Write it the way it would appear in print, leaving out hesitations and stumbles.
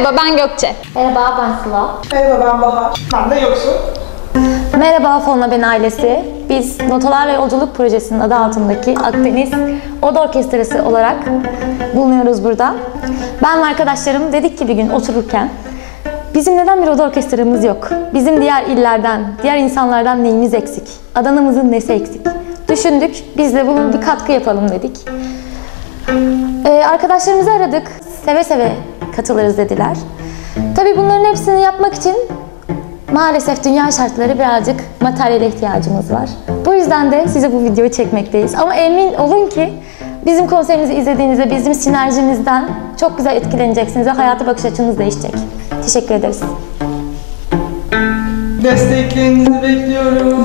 Merhaba, ben Gökçe. Merhaba, ben Sıla. Merhaba, ben Bahar. Ben de Yoksun. Merhaba Fonla Ben ailesi. Biz Notalarla Yolculuk Projesi'nin adı altındaki Akdeniz Oda Orkestrası olarak bulunuyoruz burada. Ben ve arkadaşlarım dedik ki bir gün otururken, bizim neden bir oda orkestramız yok? Bizim diğer illerden, diğer insanlardan neyimiz eksik? Adana'mızın nesi eksik? Düşündük, biz de bunun bir katkı yapalım dedik. Arkadaşlarımızı aradık, seve seve katılırız dediler. Tabii bunların hepsini yapmak için maalesef dünya şartları birazcık materyale ihtiyacımız var. Bu yüzden de size bu videoyu çekmekteyiz. Ama emin olun ki bizim konserimizi izlediğinizde bizim sinerjimizden çok güzel etkileneceksiniz ve hayata bakış açınız değişecek. Teşekkür ederiz. Desteklerinizi bekliyoruz.